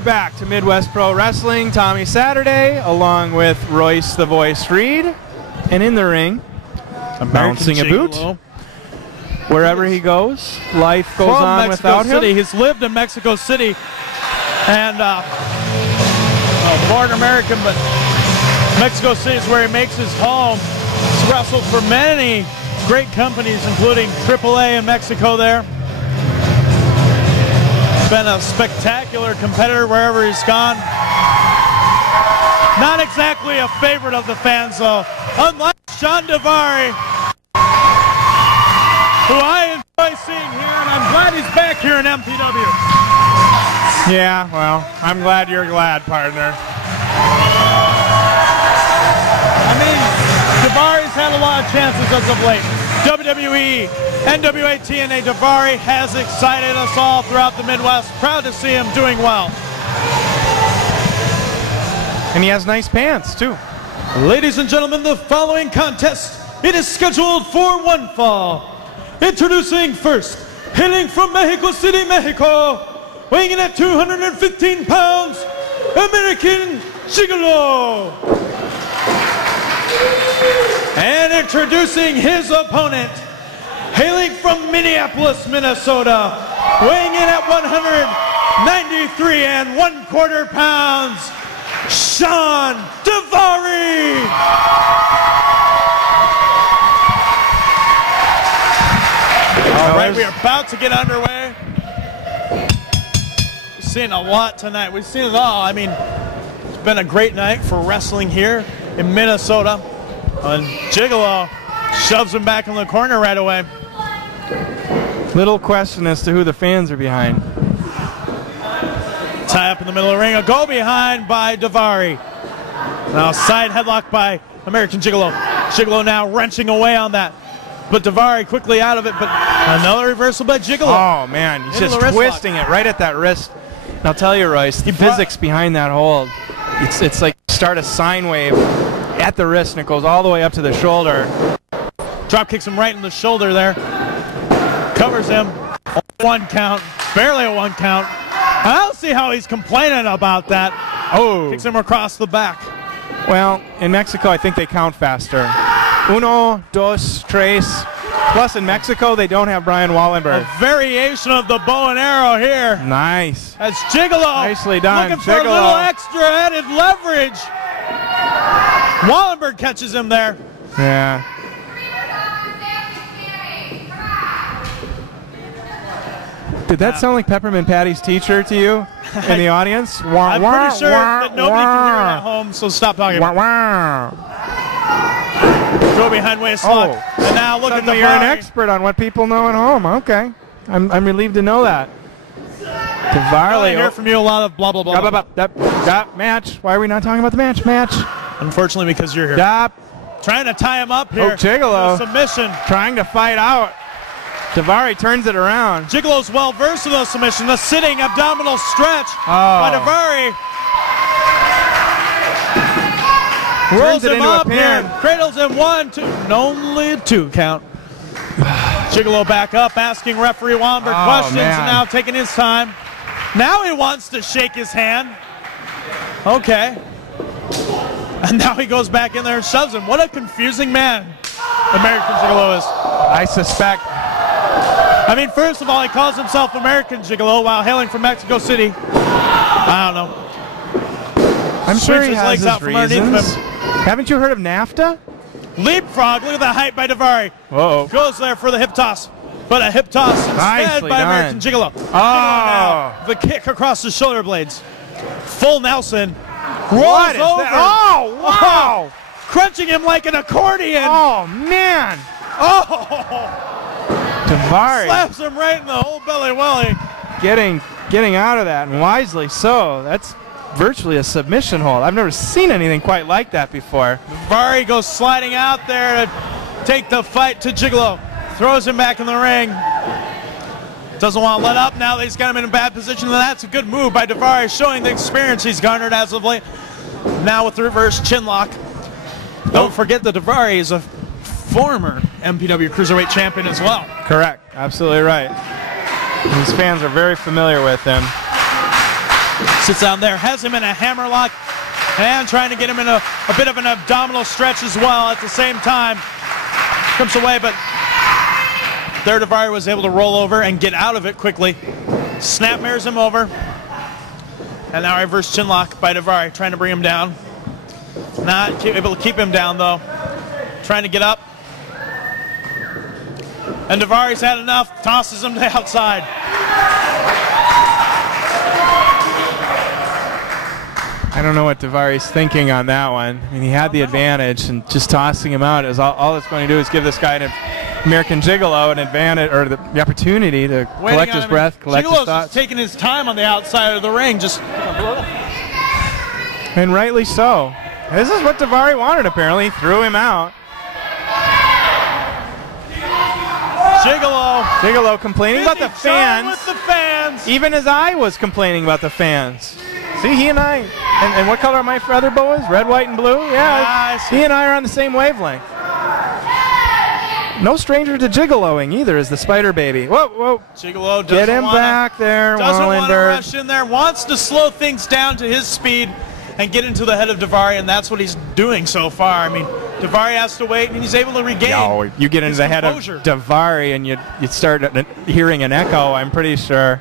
are back to Midwest Pro Wrestling. Tommy Saturday, along with Royce the Voice Reed, and in the ring, bouncing a boot. Wherever he goes, life goes on without him. He's lived in Mexico City, and born American, but Mexico City is where he makes his home. He's wrestled for many great companies, including AAA in Mexico there. Been a spectacular competitor wherever he's gone. Not exactly a favorite of the fans, though. Unlike Shawn Daivari, who I enjoy seeing here, and I'm glad he's back here in MPW. Yeah, well, I'm glad you're glad, partner. I mean, Daivari's had a lot of chances as of late. WWE, NWA, TNA, Daivari has excited us all throughout the Midwest. Proud to see him doing well. And he has nice pants, too. Ladies and gentlemen, the following contest, it is scheduled for one fall. Introducing first, hailing from Mexico City, Mexico, weighing in at 215 pounds, American Gigalo. And introducing his opponent, hailing from Minneapolis, Minnesota, weighing in at 193 1/4 pounds, Shawn Daivari. All right, we are about to get underway. We've seen a lot tonight. We've seen it all. I mean, it's been a great night for wrestling here in Minnesota. And Gigalo shoves him back in the corner right away. Little question as to who the fans are behind. Tie up in the middle of the ring. A go behind by Daivari. Now side headlock by American Gigalo. Gigalo now wrenching away on that. But Daivari quickly out of it. But another reversal by Gigalo. Oh, man. He's just twisting it right at that wrist. And I'll tell you, Royce, the physics behind that hold, it's like start a sine wave at the wrist, and it goes all the way up to the shoulder. Drop kicks him right in the shoulder there. Covers him. 1 count. Barely a 1 count. I don't see how he's complaining about that. Oh. Kicks him across the back. Well, in Mexico, I think they count faster. 1, 2, 3. Plus, in Mexico, they don't have Brian Wallenberg. A variation of the bow and arrow here. Nice. As Gigalo. Nicely done. Looking for a little extra added leverage. Wallenberg catches him there. Yeah. Did that sound like Peppermint Patty's teacher to you in the audience? I'm pretty sure that nobody can hear it at home, so stop talking. Go behind waist lock. And now look at the You're an expert on what people know at home. Okay. I'm relieved to know that. I hear from you a lot of blah, blah, blah. Match. Why are we not talking about the match? Match. Unfortunately, because you're here. Trying to tie him up here. Oh, Gigalo. Submission. Trying to fight out. Daivari turns it around. Gigalo's well versed in the submission. The sitting abdominal stretch by Daivari. Rolls him up here. Cradles him 1, 2. Only 2 count. Gigalo back up, asking referee Wallenberg questions, and now taking his time. Now he wants to shake his hand. Okay. And now he goes back in there and shoves him. What a confusing man American Gigalo is. I suspect. I mean, first of all, he calls himself American Gigalo while hailing from Mexico City. I don't know. I'm sure he has his legs out from underneath him. Haven't you heard of NAFTA? Leapfrog. Look at the height by Daivari. Whoa. Goes there for the hip toss. But a hip toss instead by American Gigalo. Oh. The kick across the shoulder blades. Full Nelson. Rolls over. Oh, wow. Crunching him like an accordion. Oh, man. Oh. Daivari. Slaps him right in the whole belly welly. Getting out of that, and wisely so. That's virtually a submission hold. I've never seen anything quite like that before. Daivari goes sliding out there to take the fight to Gigalo. Throws him back in the ring. Doesn't want to let up now that he's got him in a bad position. And that's a good move by Daivari, showing the experience he's garnered as of late. Now with the reverse chin lock. Don't forget that Daivari is a former MPW Cruiserweight champion as well. Correct. Absolutely right. These fans are very familiar with him. Sits down there, has him in a hammerlock, and trying to get him in a bit of an abdominal stretch as well at the same time. Comes away, but there Daivari was able to roll over and get out of it quickly. Snapmares him over. And now reverse chinlock by Daivari, trying to bring him down. Not able to keep him down, though. Trying to get up. And Daivari's had enough, tosses him to the outside. I don't know what Daivari's thinking on that one. I mean, he had the advantage, and just tossing him out is all it's going to do is give this guy an American Gigalo an advantage, or the opportunity to collect his breath, collect his thoughts. Gigalo's taking his time on the outside of the ring, just. And rightly so. This is what Daivari wanted, apparently. He threw him out. Gigalo complaining about the fans. With the fans. Even as I was complaining about the fans. See, he and I, and what color are my feather boas? Red, white, and blue? Yeah, he and I are on the same wavelength. No stranger to gigaloing either, is the Spider Baby. Whoa, whoa. Gigalo get him back there, doesn't want to rush in there, wants to slow things down to his speed and get into the head of Daivari, and that's what he's doing so far. I mean, Daivari has to wait, and he's able to regain. No, you get into the head of Daivari, and you start hearing an echo, I'm pretty sure.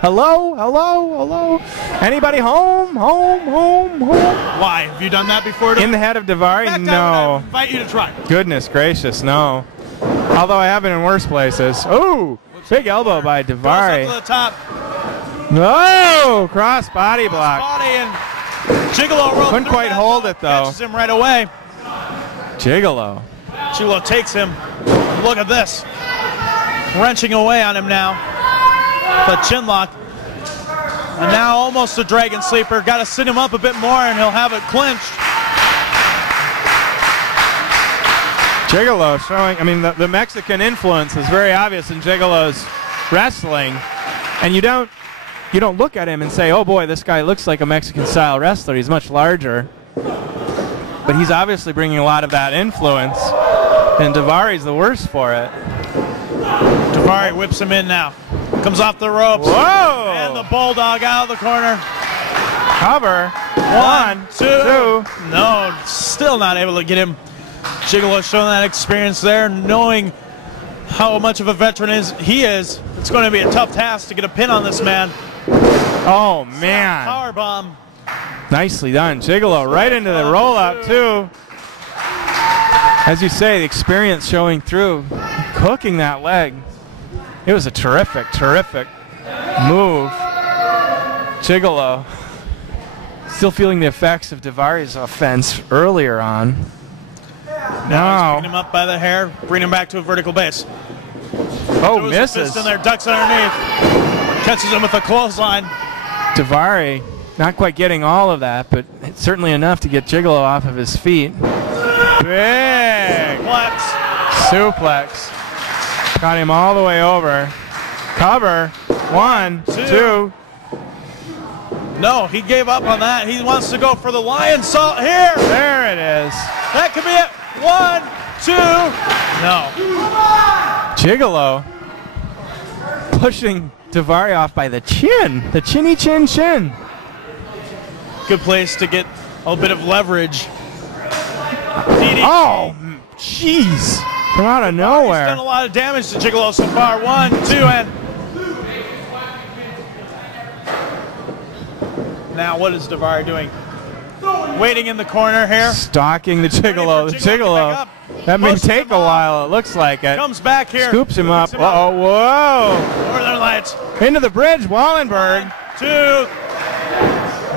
Hello, hello, hello. Anybody home, home, home, home? Why? Have you done that before? In the head of Daivari? No. I invite you to try. Goodness gracious, no. Although I have been in worse places. Oh, big elbow by Daivari. Goes up to the top. Oh, cross body block. Body and Gigalo rolled. Couldn't quite hold it though. Catches him right away. Gigalo takes him. Look at this. Wrenching away on him now. But chinlock. And now almost a dragon sleeper. Got to sit him up a bit more and he'll have it clinched. Gigalo showing, I mean, the Mexican influence is very obvious in Gigalo's wrestling. And you don't look at him and say, oh boy, this guy looks like a Mexican-style wrestler. He's much larger. But he's obviously bringing a lot of that influence. And Daivari's the worst for it. Daivari whips him in now. Comes off the ropes. Whoa! And the bulldog out of the corner. Cover. One, two. No, still not able to get him. Gigalo showing that experience there, knowing how much of a veteran he is. It's going to be a tough task to get a pin on this man. Oh, man. Power bomb. Nicely done. Gigalo right into the rollout, too. As you say, the experience showing through. Hooking that leg. It was a terrific, terrific move. Gigalo still feeling the effects of Daivari's offense earlier on. Now he's picking him up by the hair, bringing him back to a vertical base. Oh, misses. Fist in there, ducks underneath. Catches him with a clothesline. Daivari not quite getting all of that, but it's certainly enough to get Gigalo off of his feet. Big suplex. Got him all the way over. Cover. One, two. No, he gave up on that. He wants to go for the lion salt here. There it is. That could be it. One, two. No. Gigalo pushing Daivari off by the chin. The chinny chin chin. Good place to get a bit of leverage. Oh, jeez. From out of nowhere. He's done a lot of damage to Gigalo so far. One, two, and... Now what is Daivari doing? Waiting in the corner here. Stalking the Gigalo. The Gigalo. That may take a while, it looks like it. Comes back here. Scoops him up. Uh-oh, whoa. Northern Lights. Into the bridge, Wallenberg. One, two.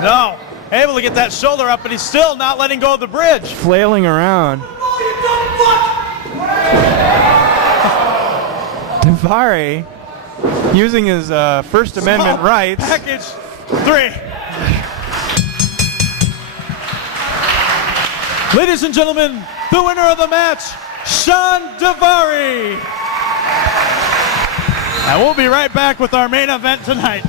No. Able to get that shoulder up, but he's still not letting go of the bridge. Flailing around. Daivari using his First Amendment rights. Package 3. Ladies and gentlemen, the winner of the match, Shawn Daivari. And we'll be right back with our main event tonight.